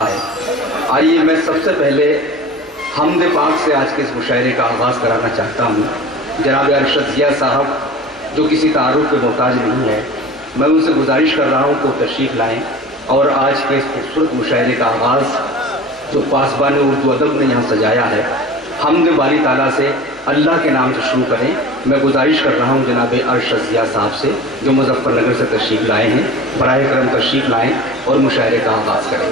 آئیے میں سب سے پہلے حمد پاک سے آج کے اس مشاعرے کا آغاز کرانا چاہتا ہوں۔ جناب ارشد ضیاء صاحب جو کسی تعارف کے محتاج نہیں ہے، میں ان سے گزارش کر رہا ہوں کہ وہ تشریف لائیں اور آج کے اس خوبصورت مشاعرے کا آغاز جو پاسبان اردو ادب نے یہاں سجایا ہے، حمد باری تعالیٰ سے اللہ کے نام سے شروع کریں۔ میں گزارش کر رہا ہوں جناب ارشد ضیاء صاحب سے جو مظفر نگر سے تشریف لائے ہیں، براہ کرم تشریف لائیں اور مشاعرے کا آغاز کریں۔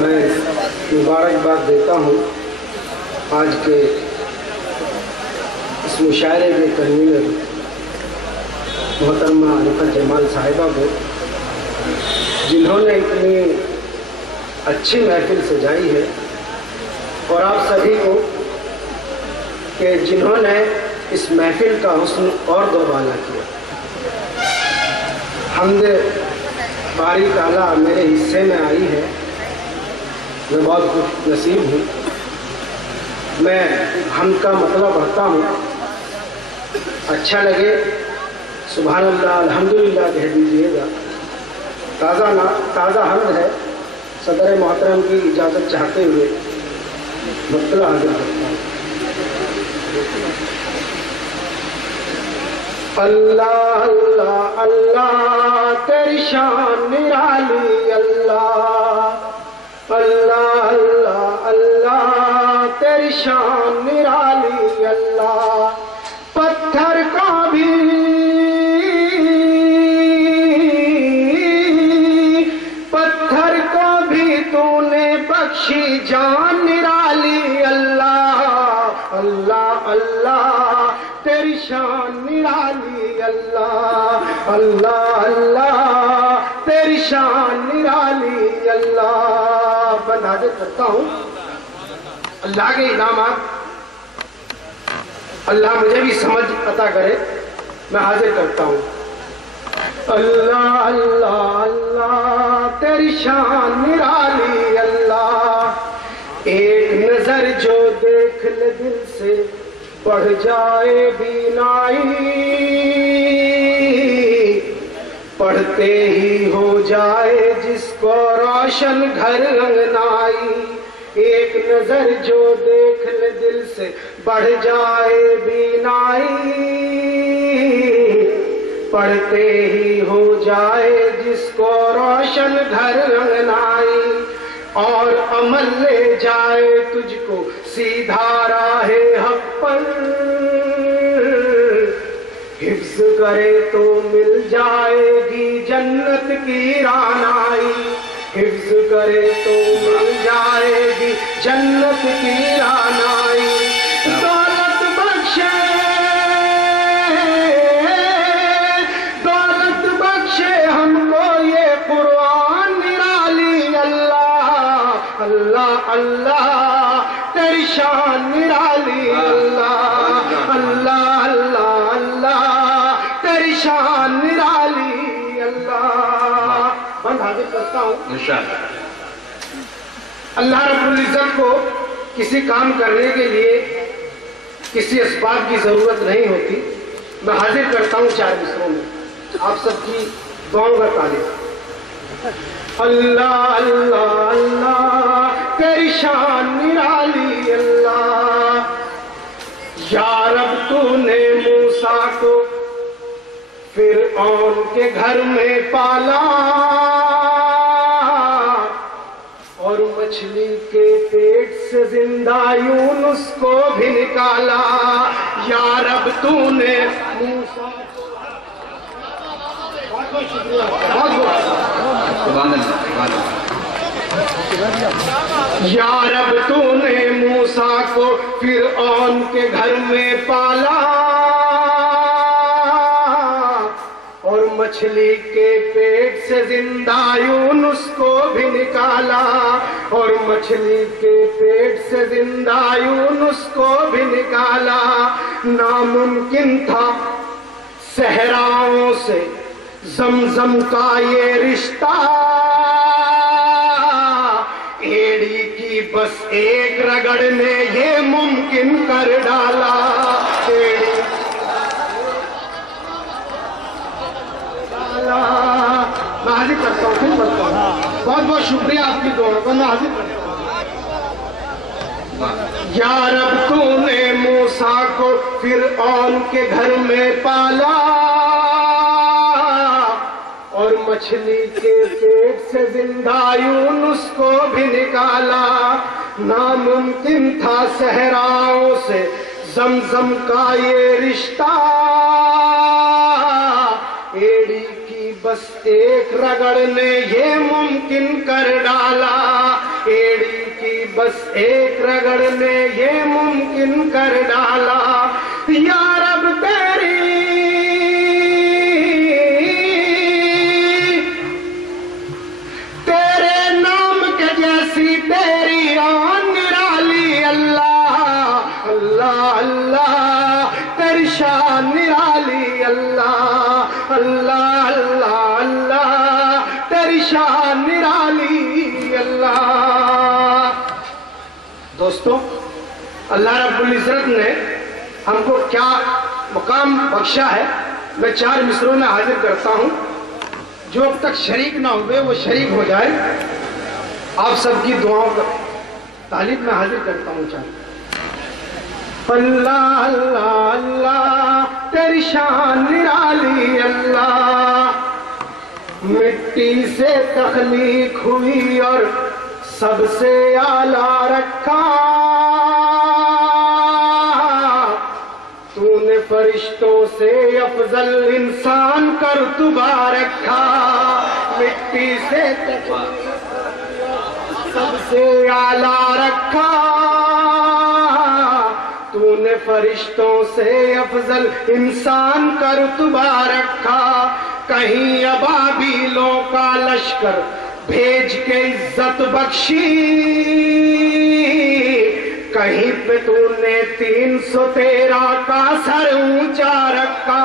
میں مبارکباد دیتا ہوں آج کے اس مشاعرے کے کنوینر محترمہ رفعت جمال صاحبہ کو، جنہوں نے اتنی اچھی محفل سجائی ہے، اور آپ سبھی کو کہ جنہوں نے اس محفل کا حسن اور دوبالا کیا۔ حمد باری تعالیٰ میرے حصے میں آئی ہے، میں بہت خوش نصیب ہوں۔ میں حمد کا مطلب پڑھتا ہوں، اچھا لگے سبحان اللہ الحمدللہ کہہ دیجیے گا۔ تازہ حمد ہے، صدر محترم کی اجازت چاہتے ہوئے مطلع حاضر کرتا ہوں۔ اللہ اللہ اللہ تیری شان نرالی، اللہ اللہ اللہ اللہ تیری شان نرالی، اللہ پتھر کو بھی تو نے بخشی جان نرالی، اللہ اللہ اللہ تیری شان نرالی، اللہ اللہ اللہ تیری شان نرالی، اللہ۔ میں حاضر کرتا ہوں اللہ کے انعامات، اللہ مجھے بھی سمجھ عطا کرے، میں حاضر کرتا ہوں۔ اللہ اللہ اللہ تیری شان نرالی، اللہ ایک نظر جو دیکھ لے دل سے بڑھ جائے بینائی، پڑھتے ہی ہو جائے جس کو روشن گھر انگنائی، ایک نظر جو دیکھ لے دل سے بڑھ جائے بینائی، پڑھتے ہی ہو جائے جس کو روشن گھر انگنائی، اور عمل لے جائے تجھ کو سیدھا راہ حق پر، حفظ کرے تو مل جائے گی جنت کی رانائی، حفظ کرے تو مل جائے گی جنت کی رانائی، دولت بخشے ہم کو یہ قرآن نرالی، اللہ اللہ اللہ تیری شان نرالی، اللہ اللہ اللہ اللہ تیری شان نرالی، اللہ۔ میں حاضر کرتا ہوں انشاءاللہ۔ اللہ رب العزت کو کسی کام کرنے کے لیے کسی اسباب کی ضرورت نہیں ہوتی۔ میں حاضر کرتا ہوں چار مصروں میں، آپ سب کی دعاؤں کا تعلق۔ اللہ اللہ اللہ تیری شان نرالی، اللہ یا رب تو نے موسیٰ کو فرعون کے گھر میں پالا، اور مچھلی کے پیٹ سے زندہ یونس کو بھی نکالا، یا رب تو نے موسیٰ یا رب تو نے موسیٰ کو فرعون کے گھر میں پالا، اور مچھلی کے پیٹ سے زندہ یونس کو بھی نکالا، اور مچھلی کے پیٹ سے زندہ یونس کو بھی نکالا۔ ناممکن تھا صحراؤں سے زمزم کا یہ رشتہ، ایڑی کی بس ایک رگڑ نے یہ ممکن کر ڈالا. میں حاضر کرتا ہوں، پھر پڑھتا ہوں. بہت بہت شکریہ آپ کی دعاؤں کا. میں حاضر کرتا ہوں. یا رب تو نے موسیٰ کو فرعون کے گھر میں پالا اور مچھلی کے پیٹ سے زندہ یونس کو بھی نکالا. ناممکن تھا صحراؤں سے زمزم کا یہ رشتہ، ایڑی کی بس ایک رگڑ نے یہ ممکن کر ڈالا. ایڑی کی بس ایک رگڑ نے یہ ممکن کر ڈالا. یا رب تیرے نام کے جیسی تیری آن نرالی. اللہ اللہ اللہ تیری شان نرالی. اللہ اللہ اللہ اللہ تیری شان نرالی. اللہ. دوستو، اللہ رب العزت نے ہم کو کیا مقام بخشا ہے. میں 4 مصروں میں حاضر کرتا ہوں. جو اب تک شریک نہ ہوئے وہ شریک ہو جائے. آپ سب کی دعاؤں کا تعلیم میں حاضر کرتا ہوں. 4. اللہ اللہ اللہ تیری شان نرالی. اللہ. مٹی سے تخلیق ہوئی اور سب سے اعلیٰ رکھا، تو نے فرشتوں سے افضل انسان کر رتبہ رکھا. مٹی سے سب سے اعلیٰ رکھا، تو نے فرشتوں سے افضل انسان کا رتبہ رکھا. کہیں ابابیلوں کا لشکر بھیج کے عزت بخشی، کہیں پہ تو نے 313 کا سر اونچا رکھا.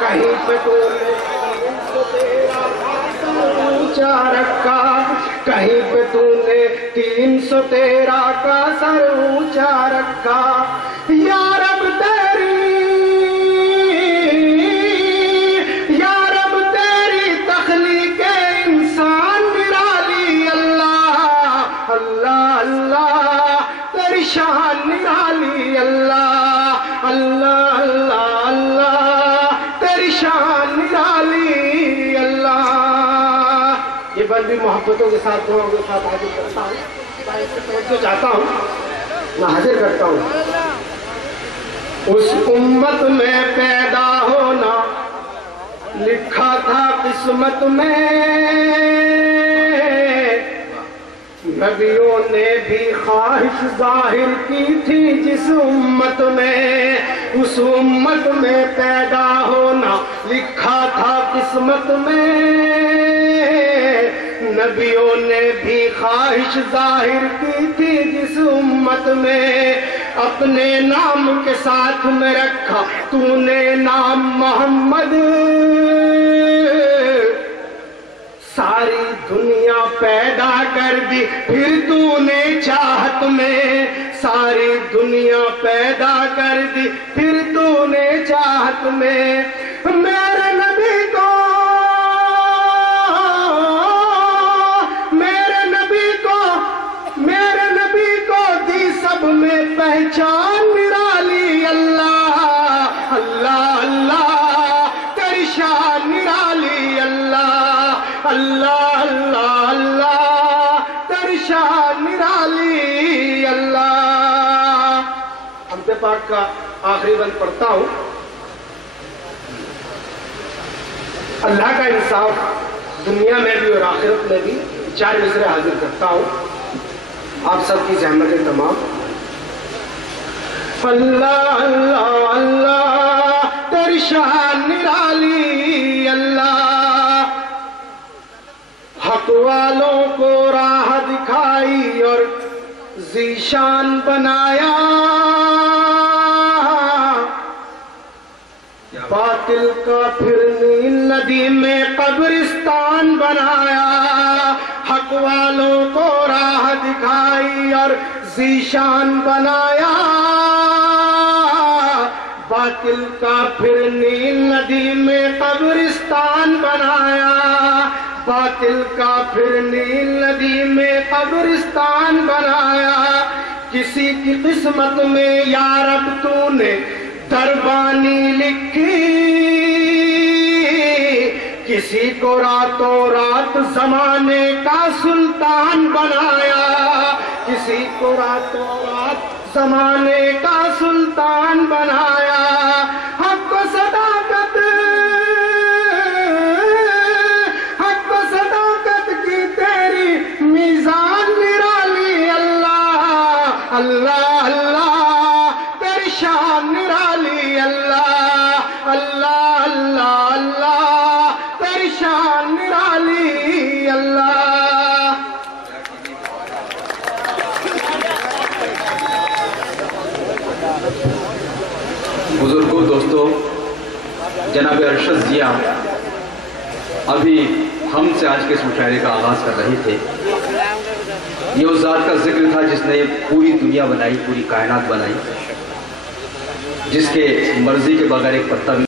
کہیں پہ تو نے 313 کا سر اونچا رکھا. کہیں پہ تو نے 313 کا سر اونچا رکھا. یا رب تیری تخلیق انسان نرالی. اللہ اللہ اللہ تیری شان نرالی. اللہ اللہ اللہ اللہ تیری شان نرالی. اللہ. یہ بند بھی محبتوں کے ساتھ دعاؤں کے ساتھ حاضر کرتا ہوں. جو چاہتا ہوں میں حاضر کرتا ہوں. اس امت میں پیدا ہونا لکھا تھا قسمت میں، نبیوں نے بھی خواہش ظاہر کی تھی جس امت میں. اس امت میں پیدا ہونا لکھا تھا قسمت میں، نبیوں نے بھی خواہش ظاہر کی تھی جس امت میں. اپنے نام کے ساتھ میں رکھا تو نے نام محمد، ساری دنیا پیدا کر دی پھر تو نے چاہت میں. ساری دنیا پیدا کر دی پھر تو نے چاہت میں. میرے نبی کو دی سب میں پہچان نرالی. اللہ اللہ اللہ تیری شان نرالی. اللہ اللہ اللہ اللہ تیری شان نرالی. اللہ. حمد پاک کا آخری بند پڑھتا ہوں. اللہ کا انصاف دنیا میں بھی اور آخرت میں بھی. 4 مصرے حاضر کرتا ہوں آپ سب کی زحمتیں تمام. اللہ اللہ اللہ تیری شان نرالی. اللہ. حق والوں کو راہ دکھائی اور ذیشان بنایا، باطل کا پھر نیل ندی میں قبرستان بنایا. حق والوں کو راہ دکھائی اور ذیشان بنایا، باطل کا پھر نیل ندی میں قبرستان بنایا، باطل کا پھر نیل ندی میں قبرستان بنایا۔ کسی کی قسمت میں یا رب تو نے دربانی لکھی، کسی کو راتوں رات زمانے کا سلطان بنایا، کسی کو راتوں رات زمانے کا سلطان بنایا۔ حق و صداقت، حق و صداقت کی تیری میزان نرالی، اللہ اللہ اللہ تیری شان نرالی، اللہ اللہ اللہ اللہ تیری شان نرالی، اللہ۔ بزرگوں، دوستوں، جناب ارشد ضیاء ابھی ہم سے آج کے اس مشاعرے کا آغاز کر رہے تھے۔ یہ اس ذات کا ذکر تھا جس نے پوری دنیا بنائی، پوری کائنات بنائی، جس کے مرضی کے بغیر ایک پتا بھی